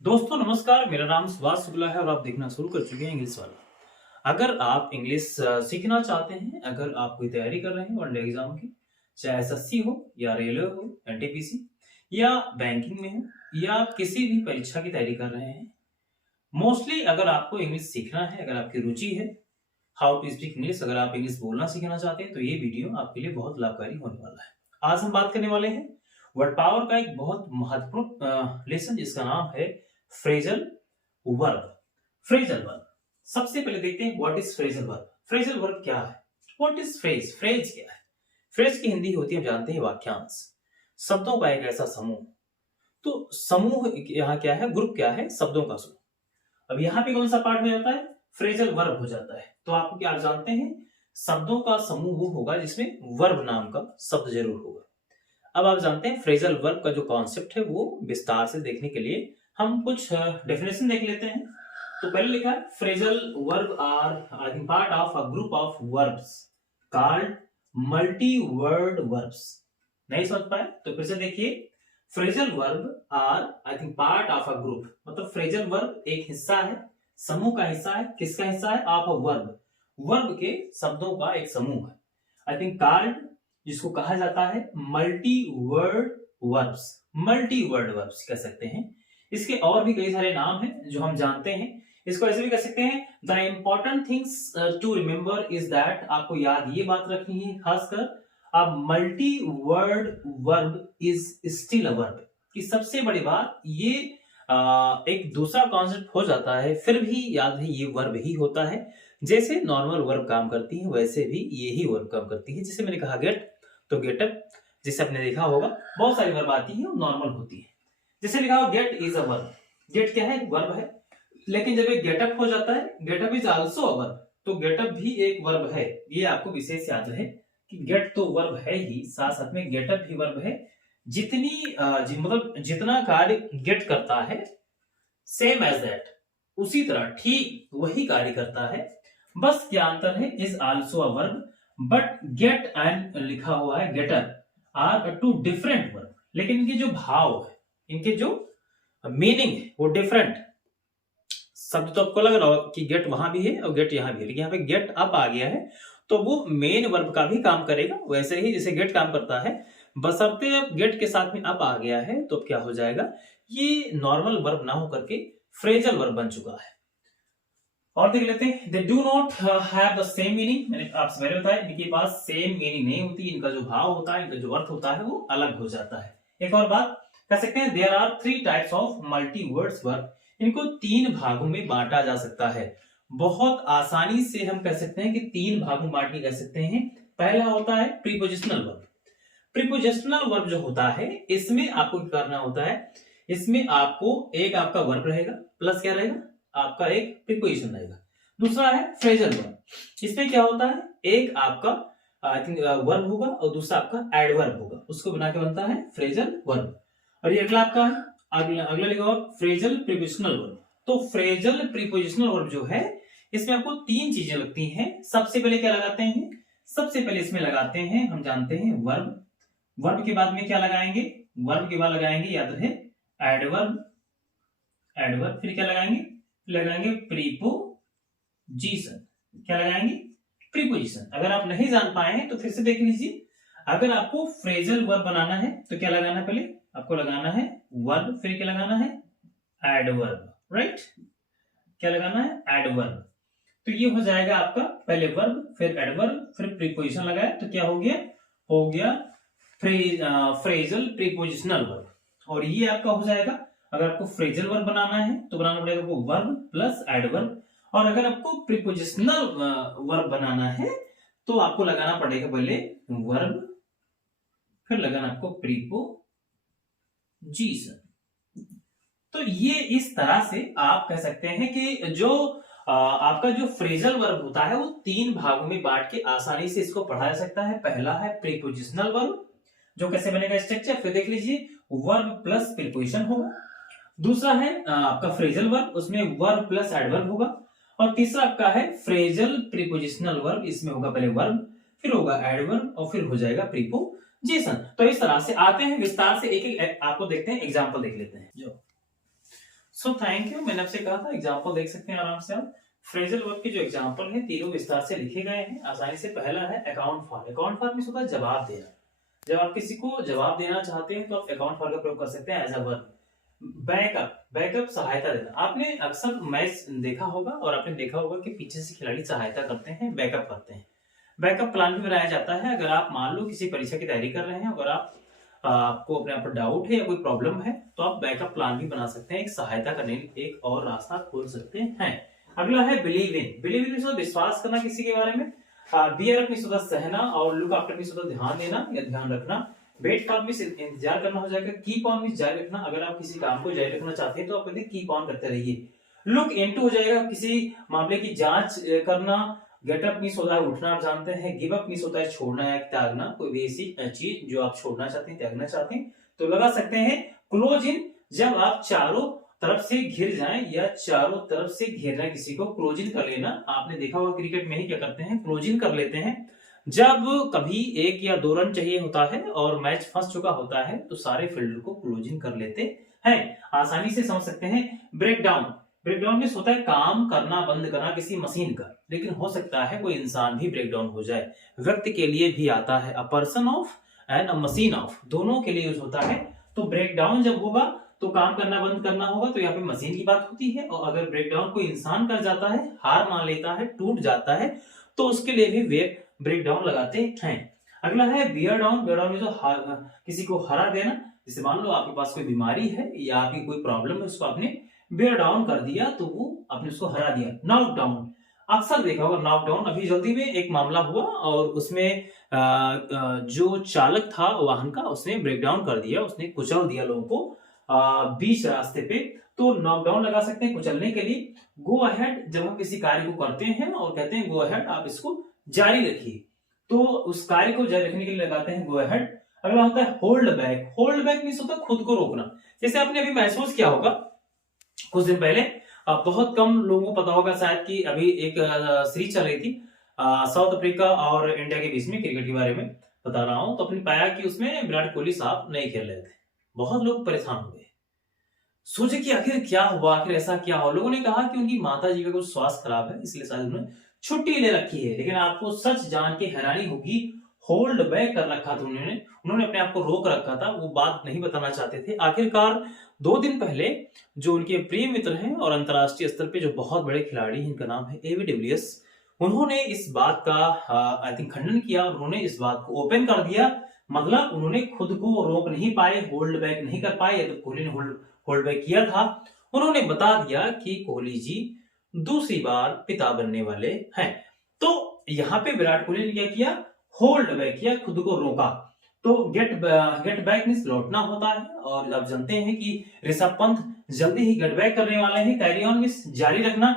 दोस्तों नमस्कार, मेरा नाम सुभाष शुक्ला है और आप देखना शुरू कर चुके हैं इंग्लिश वाला। अगर आप इंग्लिश सीखना चाहते हैं, अगर आप कोई तैयारी कर रहे हैं वनडे एग्जाम की, चाहे एसएससी हो या रेलवे हो, एनटीपीसी या बैंकिंग में हो या आप किसी भी परीक्षा की तैयारी कर रहे हैं, मोस्टली अगर आपको इंग्लिश सीखना है, अगर आपकी रुचि है हाउ टू स्पीक इंग्लिश, अगर आप इंग्लिश बोलना सीखना चाहते हैं तो ये वीडियो आपके लिए बहुत लाभकारी होने वाला है। आज हम बात करने वाले हैं वर्ड पावर का एक बहुत महत्वपूर्ण लेसन जिसका नाम है फ्रेजल वर्ब। फ्रेजल वर्ब, सबसे पहले देखते हैं what is phrasal verb. Phrasal verb क्या है? What is phrase? फ्रेज क्या है? फ्रेज की हिंदी होती है, हम जानते हैं, वाक्यांश, शब्दों का एक ऐसा समूह। तो समूह यहाँ क्या है? ग्रुप क्या है? शब्दों का समूह। अब यहाँ पे कौन सा पार्ट हो जाता है? फ्रेजल वर्ब हो जाता है। तो आप क्या जानते हैं, शब्दों का समूह वो होगा जिसमें वर्ब नाम का शब्द जरूर होगा। अब आप जानते हैं फ्रेजल वर्ब का जो कॉन्सेप्ट है वो विस्तार से देखने के लिए हम कुछ डेफिनेशन देख लेते हैं। तो पहले लिखा है phrasal verb are part of a group of verbs called multi word verbs. नहीं समझ पाए तो फिर से देखिए, phrasal verb are part of a group, मतलब फ्रेजल वर्ब एक हिस्सा है, समूह का हिस्सा है। किसका हिस्सा है? ऑफ अ वर्ब, वर्ब के शब्दों का एक समूह है। कॉल्ड, जिसको कहा जाता है multi word verbs. Multi word verbs कह सकते हैं। इसके और भी कई सारे नाम हैं जो हम जानते हैं। इसको ऐसे भी कह सकते हैं, the important things to remember is that, आपको याद ये बात रखनी है खासकर, a multi word verb is still a verb, कि सबसे बड़ी बात ये एक दूसरा कॉन्सेप्ट हो जाता है फिर भी याद है ये वर्ब ही होता है। जैसे नॉर्मल वर्ब काम करती है वैसे भी यही वर्ब काम करती है। जैसे मैंने कहा गेट, तो गेटअप, जैसे आपने देखा होगा बहुत सारी वर्ब आती है और नॉर्मल होती है। जैसे लिखा हो get is a verb, get क्या है? वर्ब है। लेकिन जब एक गेटअप हो जाता है, getup is also a verb, तो गेटअप भी एक वर्ब है। ये आपको विशेष याद रहे कि गेट तो वर्ब है ही, साथ साथ में गेटअप भी वर्ब है। मतलब जितना कार्य गेट करता है, सेम एज दैट, उसी तरह ठीक वही कार्य करता है। बस क्या अंतर है? Is also a verb, but get and लिखा हुआ है getter are two different verb, लेकिन इनके जो भाव है, इनके जो मीनिंग है वो डिफरेंट। शब्द तो आपको लग रहा हो कि गेट वहां भी है और गेट यहां भी है, लेकिन यहाँ पे गेट अप आ गया है तो वो मेन वर्ब का भी काम करेगा, वैसे ही जैसे गेट काम करता है। बशर्ते अब गेट के साथ में अप आ गया है तो क्या हो जाएगा, ये नॉर्मल वर्ब ना होकर के फ्रेजल वर्ब बन चुका है। और देख लेते हैं, they do not have the same meaning. मैंने आपसे पहले बताया इनके पास सेम मीनिंग नहीं होती, इनका जो भाव होता है, इनका जो अर्थ होता है वो अलग हो जाता है। एक और बात कह सकते हैं, there are 3 types of multi words verb, इनको 3 भागों में बांटा जा सकता है। बहुत आसानी से हम कह सकते हैं कि 3 भागों में बांट के कह सकते हैं। पहला होता है प्रीपोजिशनल वर्ब। प्रीपोजिशनल वर्ब जो होता है इसमें आपको क्या करना होता है, इसमें आपको एक आपका वर्ब रहेगा प्लस क्या रहेगा, आपका एक प्रीपोजिशन रहेगा। दूसरा है फ्रेजल वर्ब, इसमें क्या होता है, एक आपका वर्ब होगा और दूसरा आपका एडवर्ब होगा, उसको बना के बनता है फ्रेजल वर्ब। और ये अगला आपका है, अगला लिखा हुआ फ्रेजल प्रीपोजिशनल वर्ब। तो फ्रेजल प्रीपोजिशनल वर्ब जो है इसमें आपको 3 चीजें लगती हैं। सबसे पहले क्या लगाते हैं? सबसे पहले इसमें लगाते हैं, हम जानते हैं वर्ब। वर्ब के बाद में क्या लगाएंगे? वर्ब के बाद लगाएंगे, याद रहे, एडवर्ब। एडवर्ब फिर क्या लगाएंगे? लगाएंगे प्रीपोजिशन। क्या लगाएंगे? प्रीपोजिशन। अगर आप नहीं जान पाए हैं तो फिर से देख लीजिए। अगर आपको फ्रेजल वर्ब बनाना है तो क्या लगाना है? पहले आपको लगाना है वर्ब, फिर क्या लगाना है? Adverb, right? क्या लगाना है? एडवर्ब। तो ये हो जाएगा आपका पहले वर्ब, फिर एडवर्ब, फिर प्रीपोजिशन लगाया तो क्या हो गया? हो गया फ्रेजल प्रीपोजिशनल वर्ब। और ये आपका हो जाएगा, अगर आपको फ्रेजल वर्ब बनाना है तो बनाना पड़ेगा आपको वर्ब प्लस एडवर्ब, और अगर आपको प्रीपोजिशनल वर्ब बनाना है तो आपको लगाना पड़ेगा पहले वर्ब, फिर लगाना आपको प्रीपोजिशन। तो ये इस तरह से आप कह सकते हैं कि जो आपका जो फ्रेजल वर्ब होता है वो 3 भागों में बांट के आसानी से इसको पढ़ा जा सकता है। पहला है प्रीपोजिशनल वर्ब, जो कैसे बनेगा स्ट्रक्चर, फिर देख लीजिए, वर्ब प्लस प्रीपोजिशन होगा। दूसरा है आपका फ्रेजल वर्ब, उसमें वर्ब प्लस एडवर्ब होगा। और तीसरा आपका है फ्रेजल प्रीपोजिशनल वर्ब, इसमें होगा पहले वर्ब, फिर होगा एडवर्ब और फिर हो जाएगा प्रीपोजिशन। तो इस तरह से आते हैं विस्तार से, एक एक आपको देखते हैं, एग्जांपल देख लेते हैं। जो सो थैंक यू। मैंने आपसे कहा था एग्जाम्पल देख सकते हैं आराम से आप। फ्रेजल वर्ब के जो एग्जाम्पल है तीनों विस्तार से लिखे गए हैं आसानी से। पहला है अकाउंट फॉर। अकाउंट फॉर में होता है जवाब देना। जब आप किसी को जवाब देना चाहते हैं तो आप अकाउंट फॉर का प्रयोग कर सकते हैं as a verb. Backup, backup सहायता देना। आपने अक्सर मैच देखा होगा और आपने देखा होगा कि पीछे से खिलाड़ी सहायता करते हैं, बैकअप करते हैं। बैकअप प्लान भी बनाया जाता है। अगर आप मान लो किसी परीक्षा की तैयारी कर रहे हैं, अगर आपको अपने आप पर डाउट है या कोई प्रॉब्लम है तो आप बैकअप प्लान भी बना सकते हैं। एक सहायता करने एक और रास्ता खोल सकते हैं। अगला है बिलीव इन। बिलीव इन में विश्वास करना किसी के बारे में। बियर अप में सहना और लुक आफ्टर में ध्यान देना या ध्यान रखना। वेट फॉर में इंतजार करना हो जाएगा। कीप ऑन में जारी रखना। अगर आप किसी काम को जारी रखना चाहते हैं तो आप कहते हैं कीप ऑन करते रहिए। लुक इनटू हो जाएगा किसी मामले की जांच करना। गेट अप मीन्स होता है उठना, आप जानते हैं। गिव अप मीन्स होता है छोड़ना या त्यागना, कोई भी ऐसी चीज जो आप छोड़ना चाहते हैं, त्यागना चाहते हैं। तो लगा सकते हैं क्लोज इन, जब आप चारों तरफ से घिर जाएं या चारों तरफ से घेरना किसी को, क्लोज इन कर लेना। आपने देखा होगा क्रिकेट में ही क्या करते हैं, क्लोज इन कर लेते हैं। जब कभी 1 या 2 रन चाहिए होता है और मैच फंस चुका होता है तो सारे फील्डर को क्लोज इन कर लेते हैं। आसानी से समझ सकते हैं। ब्रेक डाउन, ब्रेक डाउन में होता है काम करना, बंद करना किसी मशीन का, लेकिन हो सकता है कोई इंसान भी ब्रेक डाउन हो जाए। व्यक्ति के लिए भी आता है, a person of and a machine of, दोनों के लिए यूज होता है। तो ब्रेक डाउन जब होगा तो काम करना बंद करना होगा, तो यहाँ पे मशीन की बात होती है। और अगर ब्रेक डाउन कोई इंसान कर जाता है, हार मान लेता है, टूट जाता है, तो उसके लिए भी वे ब्रेक डाउन लगाते हैं। अगला है बियर डाउन। बियर डाउन में किसी को हरा देना। जैसे मान लो आपके पास कोई बीमारी है या आपकी कोई प्रॉब्लम है, उसको आपने बियर डाउन कर दिया तो वो आपने उसको हरा दिया। नॉक डाउन, अक्सर देखा होगा नॉक डाउन। अभी जल्दी में एक मामला हुआ और उसमें जो चालक था वाहन का, उसने ब्रेक डाउन कर दिया, उसने कुचल दिया लोगों को बीच रास्ते पे। तो नॉक डाउन लगा सकते हैं कुचलने के लिए। गो अहेड, जब हम किसी कार्य को करते हैं और कहते हैं गो अहेड, आप इसको जारी रखिए, तो उस कार्य को जारी रखने के लिए लगाते हैं गो अहेड। अगला होता है hold back. Hold back means होता है खुद को रोकना। जैसे आपने अभी महसूस किया होगा कुछ दिन पहले, बहुत कम लोगों को पता होगा शायद कि अभी एक सीरीज चल रही थी साउथ अफ्रीका और इंडिया के बीच में, क्रिकेट के बारे में बता रहा हूं। तो आपने पाया कि उसमें विराट कोहली साहब नहीं खेल रहे थे। बहुत लोग परेशान हो गए, सोचे कि आखिर क्या हुआ, आखिर ऐसा क्या हुआ। लोगों ने कहा कि उनकी माता जी का कुछ स्वास्थ्य खराब है, इसलिए शायद उन्होंने छुट्टी ले रखी है। लेकिन आपको सच जान के हैरानी होगी, होल्ड बैक कर रखा था उन्होंने अपने आप को रोक रखा था, वो बात नहीं बताना चाहते थे। आखिरकार 2 दिन पहले जो उनके प्रिय मित्र हैं और अंतरराष्ट्रीय स्तर पे जो बहुत बड़े खिलाड़ी हैं, इनका नाम है एबी डिविलियर्स, उन्होंने इस बात का आई थिंक खंडन किया। उन्होंने इस बात को ओपन कर दिया, मतलब उन्होंने खुद को रोक नहीं पाए, होल्ड बैक नहीं कर पाए। तो कोहली ने होल्ड बैक किया था। उन्होंने बता दिया कि कोहली जी दूसरी बार पिता बनने वाले हैं। तो यहाँ पे विराट कोहली ने क्या किया, होल्ड बैक किया, खुद को रोका। तो गेट बैक मींस लौटना होता है। और आप जानते हैं कि ऋषभ पंत जल्दी ही गेट बैक करने वाले हैं। कैरी ऑन मींस जारी रखना।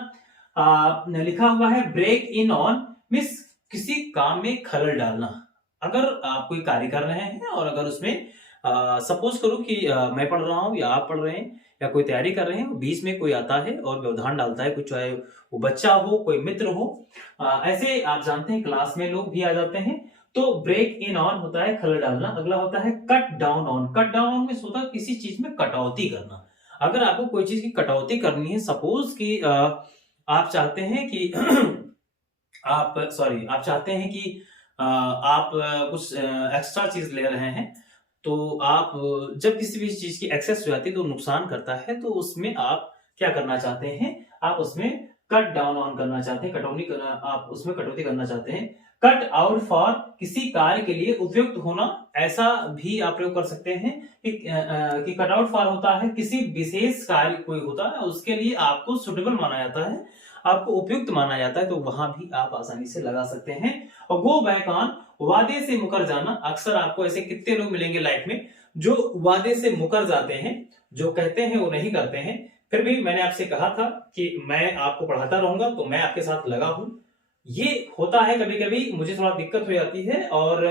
लिखा हुआ है ब्रेक इन ऑन मींस किसी काम में खलल डालना। अगर आप कोई कार्य कर रहे हैं और अगर उसमें सपोज करो कि मैं पढ़ रहा हूं या आप पढ़ रहे हैं या कोई तैयारी कर रहे हैं, बीच में कोई आता है और व्यवधान डालता है, कुछ चाहे वो बच्चा हो, कोई मित्र हो, ऐसे आप जानते हैं क्लास में लोग भी आ जाते हैं। तो ब्रेक इन ऑन होता है खलल डालना। अगला होता है cut down on. Cut down on में होता है किसी चीज में कटौती करना। अगर आपको कोई चीज की कटौती करनी है, सपोज कि आप चाहते हैं कि आप चाहते हैं कि आप कुछ एक्स्ट्रा चीज ले रहे हैं, तो आप जब किसी भी चीज की एक्सेस हो जाती है तो नुकसान करता है, तो उसमें आप क्या करना चाहते हैं, आप उसमें कट डाउन ऑन करना चाहते हैं, कटौती करना, आप उसमें कटौती करना चाहते हैं। कट आउट फॉर किसी कार्य के लिए उपयुक्त होना, ऐसा भी आप प्रयोग कर सकते हैं कि कट आउट फॉर होता है किसी विशेष कार्य कोई होता है उसके लिए आपको सुटेबल माना जाता है, आपको उपयुक्त माना जाता है, तो वहां भी आप आसानी से लगा सकते हैं। और गो बैक ऑन, वादे से मुकर जाना। अक्सर आपको ऐसे कितने लोग मिलेंगे लाइफ में जो वादे से मुकर जाते हैं, जो कहते हैं वो नहीं करते हैं। फिर भी मैंने आपसे कहा था कि मैं आपको पढ़ाता रहूंगा, तो मैं आपके साथ लगा हूं। ये होता है कभी कभी मुझे थोड़ा दिक्कत हो जाती है और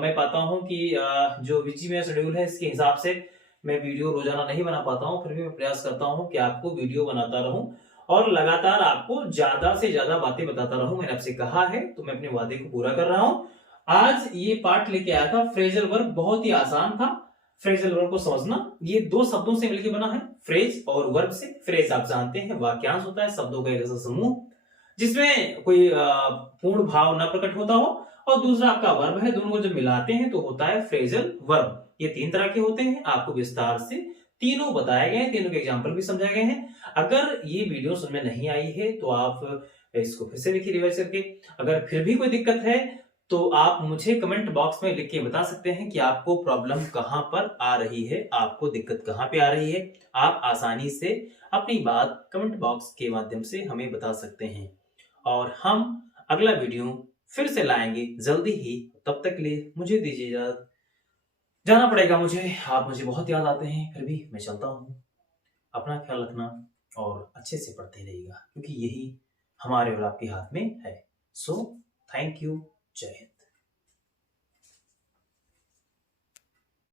मैं पाता हूं कि जो बिजी मेरा शेड्यूल है इसके हिसाब से मैं वीडियो रोजाना नहीं बना पाता हूं। फिर भी मैं प्रयास करता हूं कि आपको वीडियो बनाता रहूं और लगातार आपको ज्यादा से ज्यादा बातें बताता रहूं। मैंने आपसे कहा है तो मैं अपने वादे को पूरा कर रहा हूं। आज ये पार्ट लेके आया था फ्रेजल वर्ब, बहुत ही आसान था। फ्रेजल वर्ब को समझना, ये दो शब्दों से मिलकर बना है, फ्रेज और वर्ब से। फ्रेज आप जानते हैं वाक्यांश होता है, शब्दों का एक ऐसा समूह जिसमें कोई पूर्ण भाव न प्रकट होता हो, और दूसरा आपका वर्ब है। दोनों को जब मिलाते हैं तो होता है फ्रेजल वर्ब। ये तीन तरह के होते हैं, आपको विस्तार से तीनों बताए गए हैं, तीनों के एग्जाम्पल भी समझाए गए हैं। अगर ये वीडियो समझ में नहीं आई है तो आप इसको फिर से देखिए रिवाइज करके। अगर फिर भी कोई दिक्कत है तो आप मुझे कमेंट बॉक्स में लिख के बता सकते हैं कि आपको प्रॉब्लम कहां पर आ रही है, आपको दिक्कत कहां पे आ रही है। आप आसानी से अपनी बात कमेंट बॉक्स के माध्यम से हमें बता सकते हैं, और हम अगला वीडियो फिर से लाएंगे जल्दी ही। तब तक के लिए मुझे दीजिए इजाजत, जाना पड़ेगा मुझे। आप मुझे बहुत याद आते हैं, फिर भी मैं चलता हूँ। अपना ख्याल रखना और अच्छे से पढ़ते रहिएगा, क्योंकि यही हमारे और आपके हाथ में है। सो थैंक यू, जय हिंद।